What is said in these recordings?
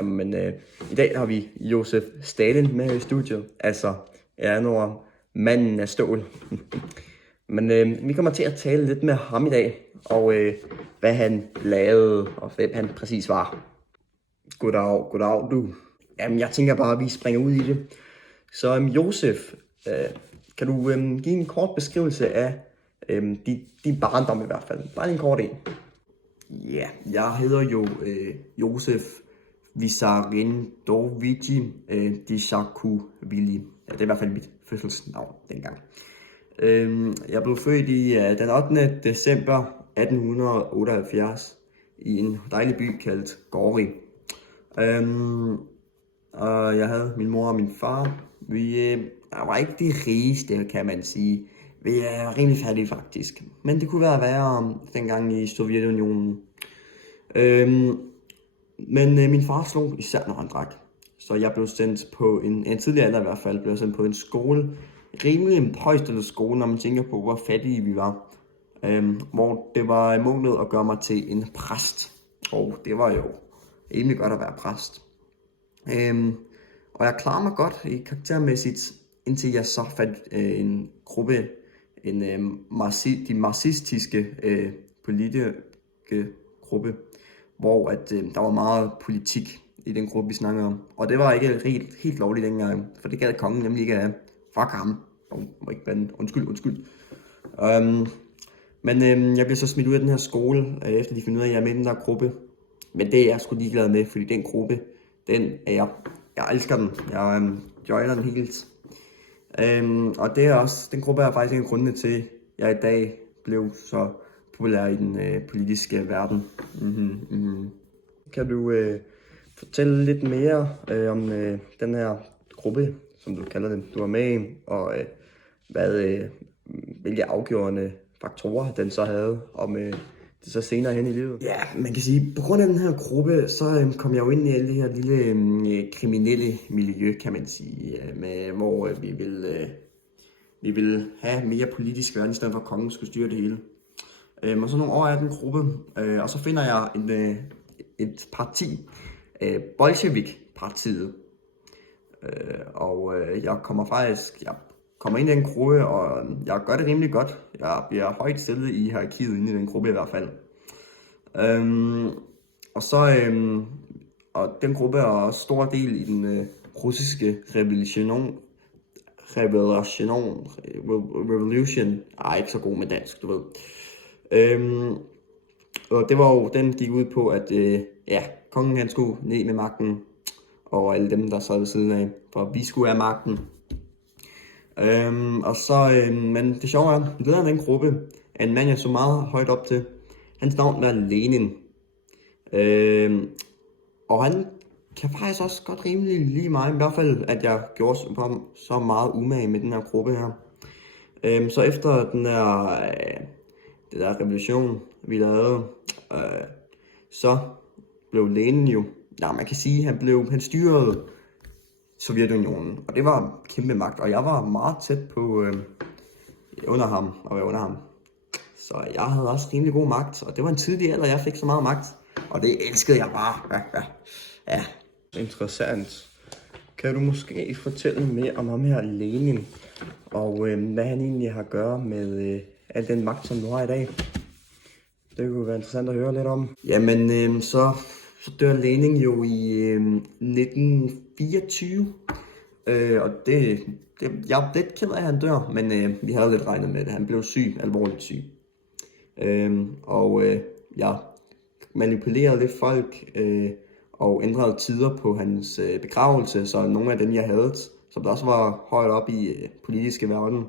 Jamen, i dag har vi Josef Stalin med i studiet. Altså, manden af stål. Men vi kommer til at tale lidt med ham i dag, og hvad han lavede, og hvem han præcis var. Goddag du. Jamen, jeg tænker bare, at vi springer ud i det. Så Josef, kan du give en kort beskrivelse af din barndom i hvert fald? Bare en kort en. Ja, jeg hedder jo Josef Vissarionovitj Dishakuvili. Ja, det er i hvert fald mit fødselsnavn dengang. Jeg blev født i den 8. december 1878 i en dejlig by kaldt Gori. Og jeg havde min mor og min far. Vi var ikke de rigeste, kan man sige. Vi er rimelig fattige faktisk. Men det kunne være værre dengang i Sovjetunionen. Men min far slog især, når han drak. Så jeg blev sendt på en tidlig alder i hvert fald, blev sendt på en skole. Rimelig højstillet skole, når man tænker på, hvor fattige vi var. Hvor det var målet at gøre mig til en præst. Og det var jo rimelig godt at være præst. Og jeg klarede mig godt i karaktermæssigt, indtil jeg så fandt en gruppe, de marxistiske politiske gruppe, hvor der var meget politik i den gruppe, vi snakkede om. Og det var ikke helt lovligt dengang, for det gad kongen nemlig ikke af. Fuck ham. Må ikke bande. Undskyld. Men jeg blev så smidt ud af den her skole, efter de fandt ud af, at jeg er med i den der gruppe. Men det er jeg sgu ligeglad med, fordi den gruppe, den er jeg elsker den. Jeg joiner den helt. Og det er også, den gruppe er faktisk en af grundene til, at jeg i dag blev så populær i den politiske verden. Kan du fortælle lidt mere om den her gruppe, som du kalder den, du var med i, og hvilke afgørende faktorer den så havde, om det så senere hen i livet? Ja, man kan sige, på grund af den her gruppe, så kom jeg jo ind i alle det her lille kriminelle miljø, kan man sige, hvor vi ville have mere politisk verden, i stedet for at kongen skulle styre det hele. Og så nogle år er den gruppe, og så finder jeg et parti, Bolshevik-partiet. Og jeg kommer ind i den gruppe, og jeg gør det rimelig godt. Jeg bliver højt stillet i hierarkiet inde i den gruppe i hvert fald. Og den gruppe er også stor del i den russiske revolution. Ikke så god med dansk, du ved. Og det var jo, den gik ud på, at kongen han skulle ned med magten, og alle dem, der sad ved siden af, for vi skulle have magten. Men det sjove er, lederen af den gruppe er en mand, jeg så meget højt op til. Hans navn er Lenin. Og han kan faktisk også godt rimelig lide mig, i hvert fald, at jeg gjorde så meget umage med den her gruppe her. Så efter den der revolution, vi lavede, så blev Lenin jo, man kan sige, han styrede Sovjetunionen, og det var kæmpe magt, og jeg var meget tæt på at være under ham. Så jeg havde også rimelig god magt, og det var en tidlig alder, jeg fik så meget magt, og det elskede jeg bare. Ja. Interessant. Kan du måske fortælle mere om ham her Lenin, og hvad han egentlig har at gøre med al den magt, som du har i dag? Det kunne være interessant at høre lidt om. Jamen, så dør Lenin jo i 1924. Og jeg er lidt ked af, at han dør, men vi havde lidt regnet med det. Han blev syg, alvorligt syg. Jeg manipulerede lidt folk og ændrede tider på hans begravelse, så nogle af dem, jeg havde, som der også var højt op i politiske verden,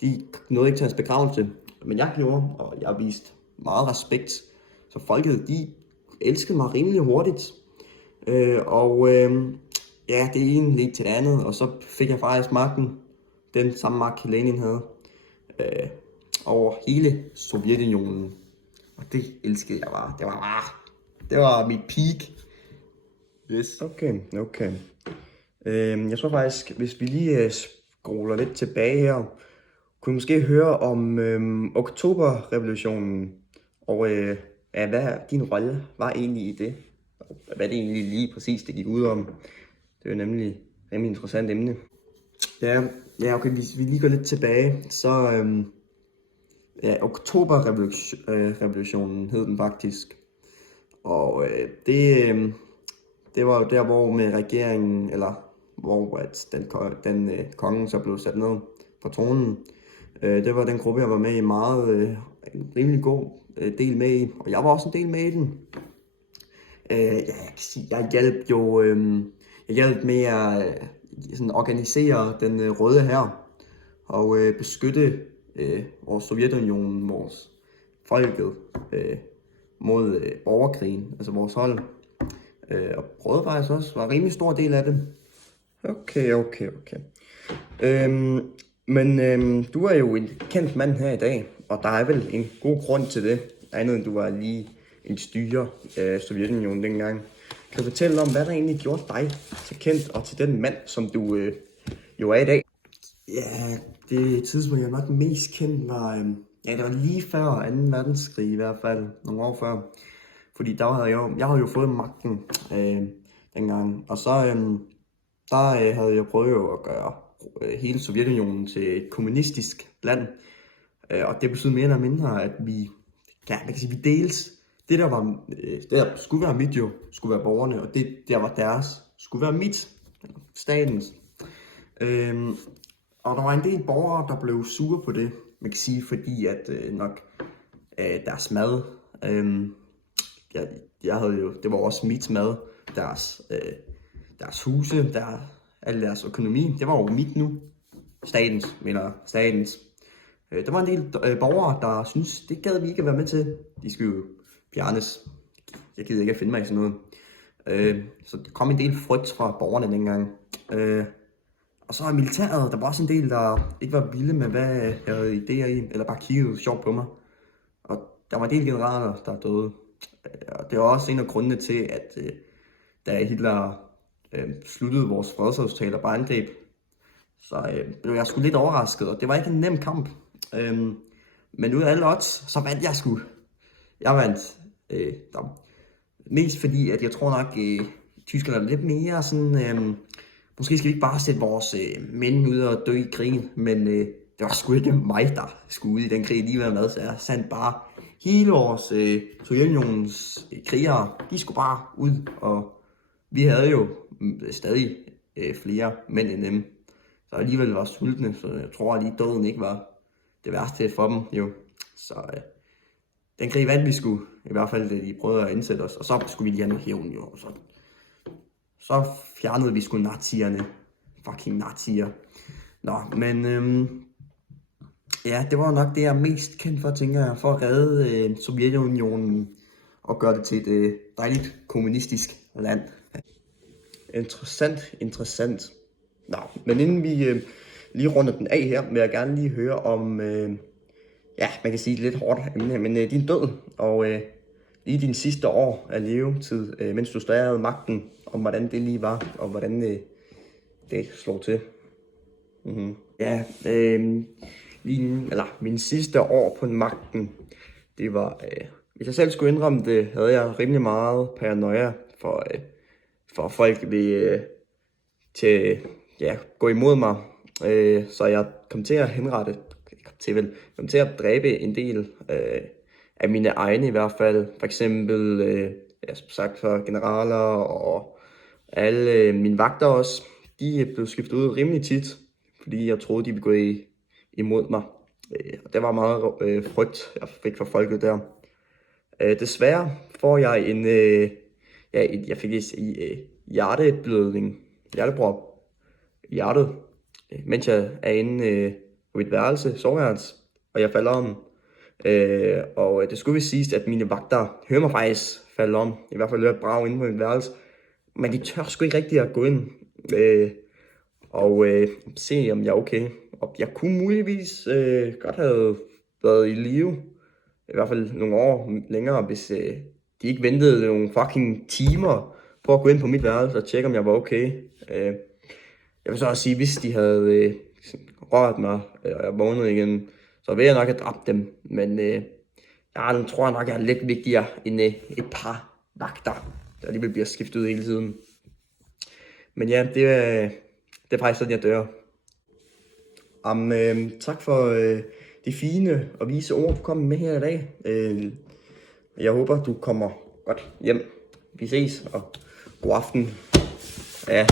de nåede ikke til hans begravelse, men jeg gjorde, og jeg viste meget respekt. Så folket, de elskede mig rimelig hurtigt. Det ene ledte til det andet, og så fik jeg faktisk magten, den samme magt Lenin havde, over hele Sovjetunionen. Og det elskede jeg bare. Det var mit peak. Yes. Okay. Jeg tror faktisk, hvis vi lige scroller lidt tilbage her, kunne vi måske høre om oktoberrevolutionen, og hvad din rolle var egentlig i det? hvad det egentlig lige præcis det gik ud om. Det er jo nemlig et rimelig interessant emne. Ja, okay, hvis vi lige går lidt tilbage, så oktoberrevolutionen hed den faktisk. Og det var jo der, hvor med regeringen, eller hvor at den kongen så blev sat ned på tronen. Det var den gruppe, jeg var med i meget, en rimelig god del med i, og jeg var også en del med i den. Jeg kan sige, jeg hjalp med at sådan organisere den røde hær og beskytte vores Sovjetunionen, vores folket mod borgerkrigen, altså vores hold. Og prøvede faktisk også, var en rimelig stor del af det. Okay. Men du er jo en kendt mand her i dag, og der er vel en god grund til det, andet end du var lige en styre af Sovjetunionen dengang. Kan du fortælle om, hvad der egentlig gjorde dig til kendt og til den mand, som du jo er i dag? Ja, det tidspunkt, jeg nok mest kendt var, det var lige før 2. verdenskrig i hvert fald, nogle år før. Fordi der havde jeg havde jo fået magten dengang, og så der havde jeg prøvet at gøre hele Sovjetunionen til et kommunistisk land. Og det betyder mere eller mindre, at vi deles. Det der skulle være mit jo, skulle være borgerne, og det der var deres, skulle være mit, statens. Og der var en del borgere, der blev sure på det, man kan sige, fordi at nok deres mad, jeg havde jo, det var også mit mad, deres huse, al deres økonomi, det var jo mit nu, statens. Der var en del borgere, der synes det gad vi ikke at være med til, de skulle jo fjernes. Jeg gider ikke at finde mig i sådan noget. Så der kom en del frygt fra borgerne dengang. Og så er militæret, der var også en del, der ikke var vilde med, hvad jeg havde idéer i, eller bare kiggede sjovt på mig. Og der var en del generaler, der døde. Og det var også en af grundene til, at da Hitler sluttede vores fredsaftaler og bare angreb, så blev jeg sgu lidt overrasket, og det var ikke en nem kamp. Men ud af alle odds, så vandt jeg sgu. Jeg vandt. Mest fordi, at jeg tror nok, tyskerne er lidt mere sådan, måske skal vi ikke bare sætte vores mænd ud og dø i krigen, men det var sgu ikke mig, der skulle ud i den krig lige med, så jeg sandt bare hele vores Sovjetunionens krigere, de skulle bare ud, og vi havde jo stadig flere mænd end dem, så alligevel var sultne, så jeg tror lige døden ikke var det værste for dem jo, så den krig vandt vi sgu, i hvert fald da de prøvede at indsætte os, og så skulle vi lige have noget hævn jo, og så fjernede vi sgu nazierne, fucking nazier. Nå, men ja, det var nok det, jeg er mest kendt for, tænker jeg, for at redde Sovjetunionen og gøre det til et dejligt kommunistisk land. Interessant. Nå, men inden vi lige runder den af her, vil jeg gerne lige høre om, ja, man kan sige lidt hårdt emne, men din død og lige din sidste år af levetid, mens du stadig havde magten, om hvordan det lige var, og hvordan det slog til. Mm-hmm. Ja, min sidste år på magten, det var, hvis jeg selv skulle indrømme det, havde jeg rimelig meget paranoia for folk til gå imod mig. Så jeg kom til at kom til at dræbe en del af mine egne i hvert fald. For eksempel, som sagt, for generaler og alle mine vagter også. De blev skiftet ud rimelig tit, fordi jeg troede, de ville gå imod mig. Og det var meget frygt, jeg fik fra folket der. Desværre får jeg jeg fik hjerteprop i hjertet, mens jeg er inde på mit soveværelse, og jeg falder om. Og det skulle vist siges, at mine vagter hører mig faktisk falde om, i hvert fald hører et brag inde på mit værelse, men de tør sgu ikke rigtig at gå ind og se, om jeg er okay. Og jeg kunne muligvis godt have været i live, i hvert fald nogle år længere, hvis de ikke ventede nogle fucking timer på at gå ind på mit værelse og tjekke, om jeg var okay. Jeg vil så også sige, hvis de havde rørt mig, og jeg vågnede igen, så ville jeg nok have dræbt dem. Men jeg tror nok, jeg er lidt vigtigere end et par vagter. der alligevel bliver skiftet ud hele tiden. Men ja, det er faktisk sådan, jeg dør. Tak for de fine og vise ord, du kom med her i dag. Jeg håber, du kommer godt hjem. Vi ses, og god aften. Ja.